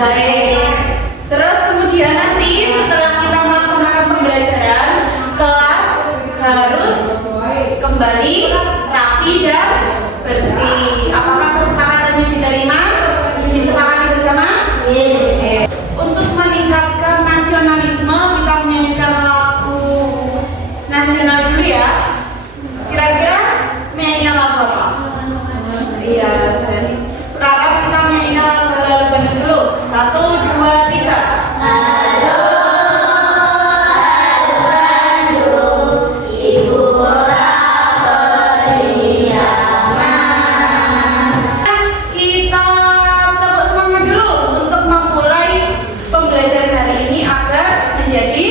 Baik. Terus kemudian nanti setelah kita melaksanakan pembelajaran, kelas harus kembali rapi dan bersih. Apakah kesepakatannya diterima? Disepakati bersama? Oke. Untuk meningkatkan nasionalisme, kita menyanyikan lagu nasional dulu ya. Kira-kira menyanyikan lagu apa? Iya, berarti sekarang kita menyanyikan lagu Bandung dulu. 1, 2, 3. Kita tepuk semangat dulu untuk memulai pembelajaran hari ini agar menjadi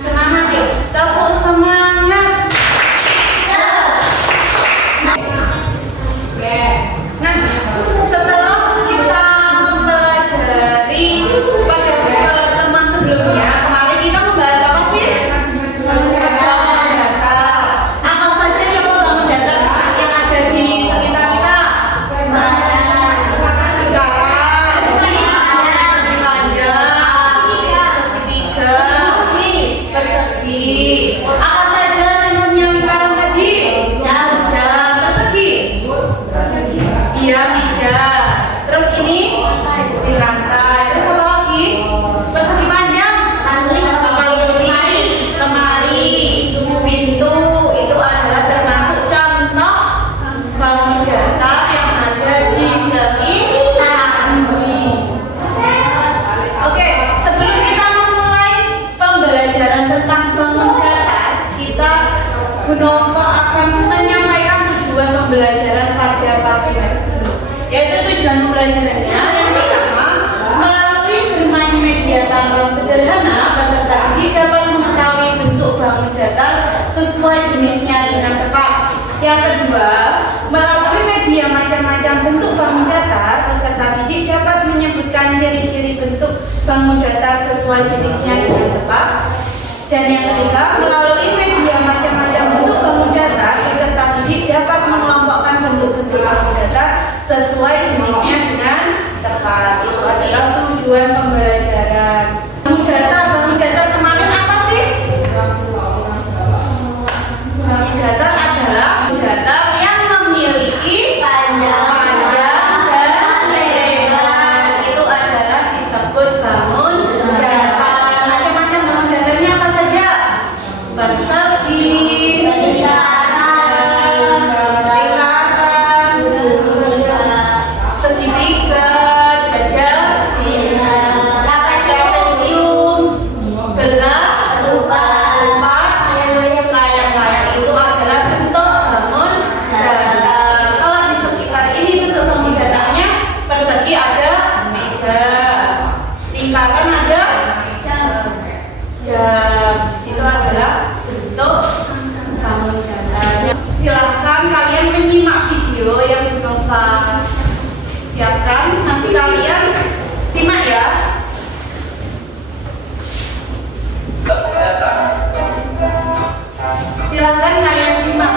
semangat. Yuk, tepuk semangat. Nah, setelah kita mempelajari pada pertemuan sebelumnya, kemarin kita membahas apa sih? Bangun data. Apa saja yang membangun data yang ada di sekitar kita? Lingkaran, panjang, segitiga, persegi. Apa saja contohnya lingkaran tadi? Jam, persegi. Iya, meja. Terus ini di lantai. Terus apa lagi? Persegi panjang. Lemari, pintu. Itu adalah termasuk contoh bangun data yang ada di sekitarmu. Oke, sebelum kita memulai pembelajaran tentang bangun data, Bu Nova akan menyampaikan tujuan pembelajaran pada pagi hari ini. Yaitu tujuan pembelajarannya yang pertama, melalui bermain media tanggal sederhana, peserta didik dapat mengetahui bentuk bangun data sesuai jenisnya dengan tepat. Yang kedua, melalui media macam-macam bentuk bangun data, peserta didik dapat menyebutkan ciri-ciri bentuk bangun data sesuai jenisnya dengan tepat. Dan yang ketiga, melalui media macam-macam bentuk bangun data, peserta didik dapat mengelompokkan bentuk-bentuk bangun data sesuai jenisnya dengan tepat. Itu adalah tujuan pembelajaran. Bangun data kemarin apa sih? Bangun data adalah data yang memiliki panjang dan lebar. Itu adalah disebut bangun data. Macam-macam bangun datanya apa saja? Persegi, lingkaran, segitiga, jajal, trapesium, belah, ketupat, layang-layang. Itu adalah bentuk bangun data. Kalau di sekitar ini bentuk bangun datanya, persegi ada meja, lingkaran ada jam. Itu adalah bentuk bangun datanya. Silahkan kalian menyimak video yang Bu Nova siapkan. Nanti kalian simak ya. Silahkan kalian simak.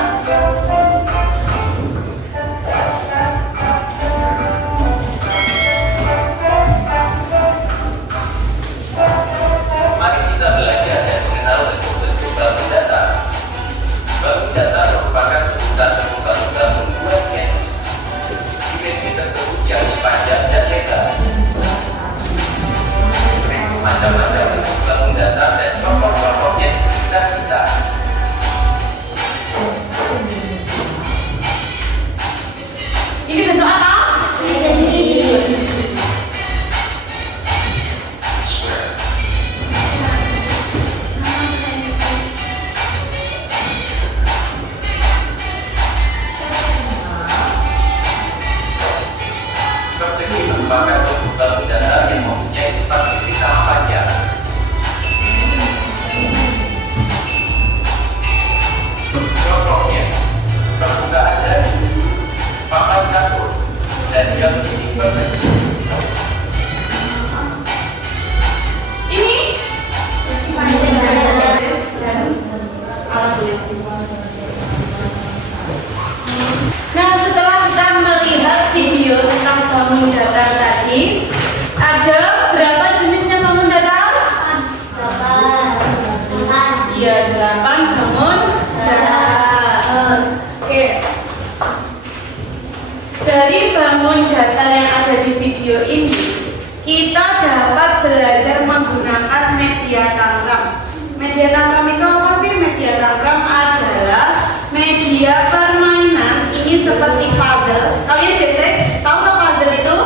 media tangram. Media tangram itu apa sih? Media tangram adalah media permainan. Ini seperti puzzle. Kalian biasanya tahu nggak puzzle itu?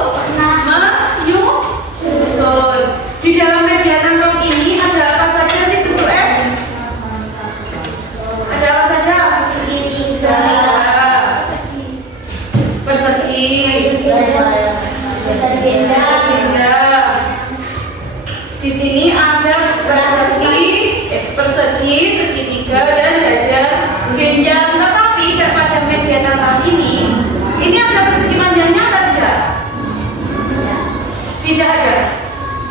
Menyusun. Di dalam media tangram ini ada apa saja sih bentuknya? Ada apa saja? Segitiga, persegi, di sini ada persegi, segitiga dan jajar genjang. Tetapi pada media tangram ini ada persegi panjangnya atau tidak? Tidak ada.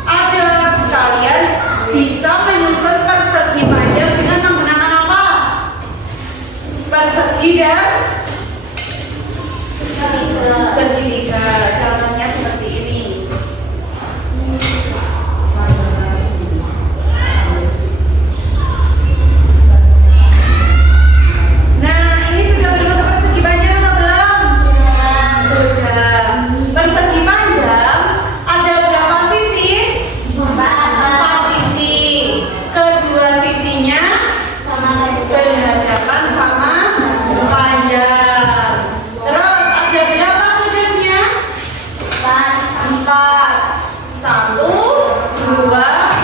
Ada, kalian bisa menyusun persegi panjang dengan menggunakan apa? Persegi dan segitiga. Contohnya seperti ini. Nah, ini sudah berbentuk persegi panjang atau belum? Sudah. Persegi panjang ada berapa sisi? 4 sisi. Kedua sisinya berhadapan sama panjang. Terus ada berapa sudutnya? 4. 1, 2,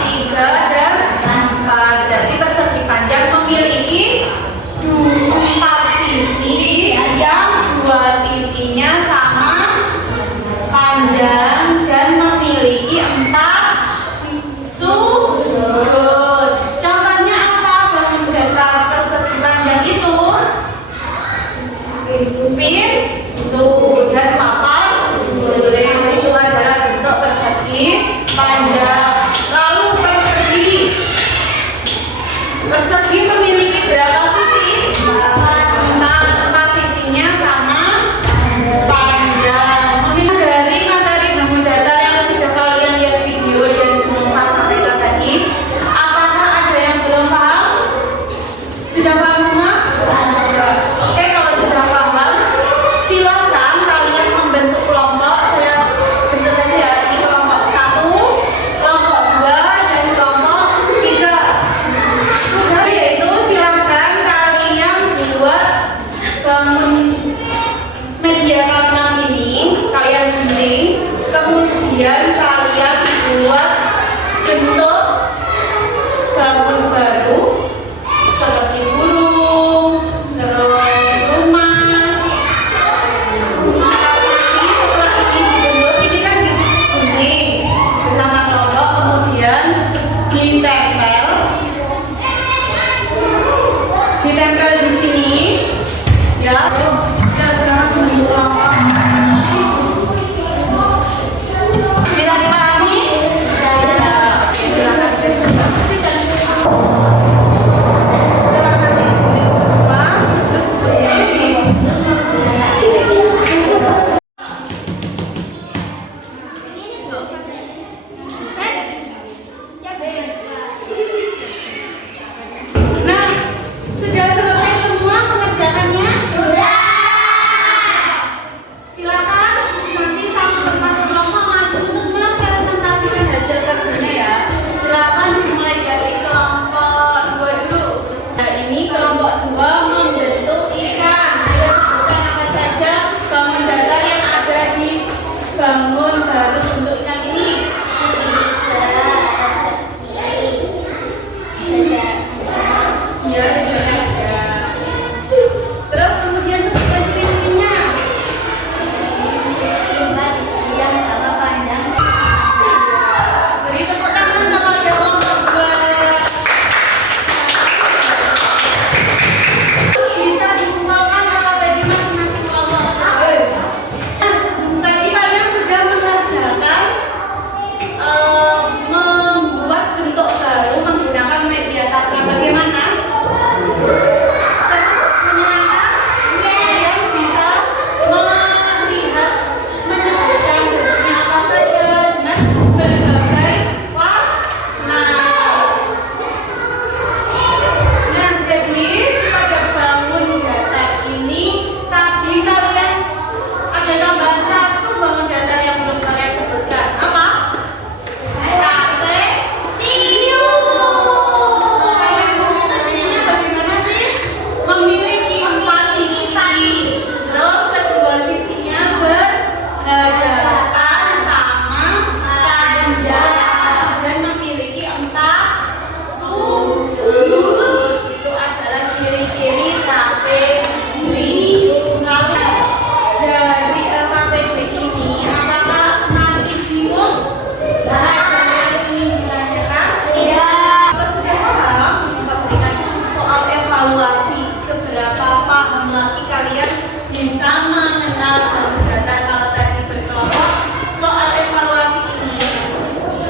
3 dan 4. Jadi persegi panjang memiliki 4 sisi yang 2 sisinya sama panjang dan memiliki 4 sudut. Contohnya apa bangun datar persegi panjang itu? Pintu dan papan tulis. Itu adalah bentuk persegi panjang. Lalu persegi memiliki berapa sisi? 4 sisinya sama panjang. Mungkin dari materi bangun datar yang sudah kalian lihat video dan belum sampaikan tadi, apakah ada yang belum paham? Sudah paham semua? Sudah. Oke, kalau sudah paham, silakan kalian membentuk kelompok. Saya bentuk saja ya, di kelompok 1,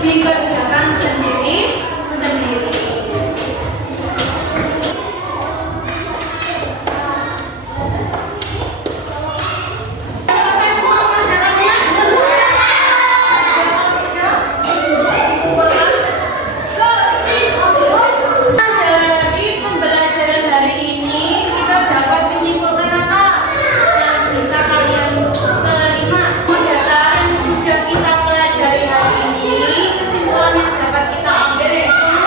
dikerjakan sendiri-sendiri. Selesai semua pengerjaannya? Dari pembelajaran hari ini kita dapat menyimpulkan apa yang bisa kalian terima. Data yang sudah kita pelajari hari ini, kesimpulan yang dapat kita ambil yaitu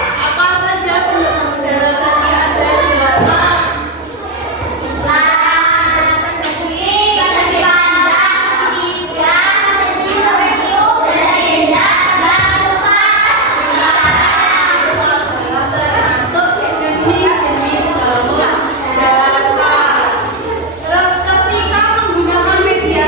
apa saja bentuk data tadi ada 8. Termasuk jenis-jenis bentuk data. Terus ketika menggunakan media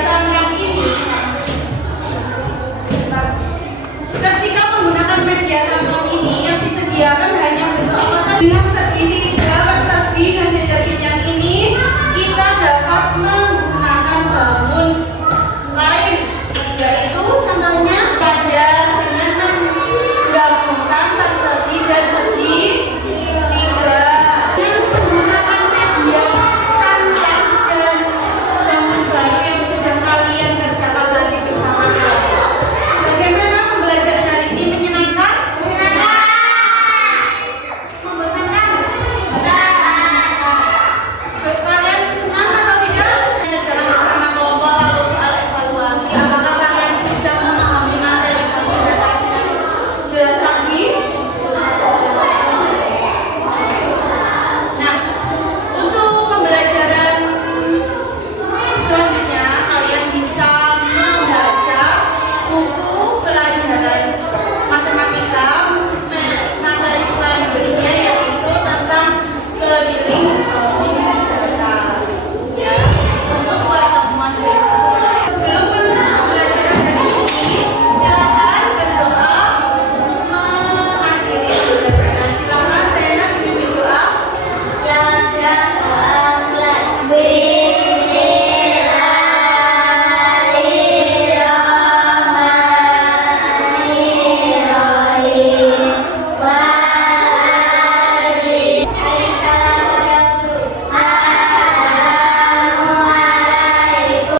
tanam ini, yang disediakan hanya bentuk apa saja dengan segini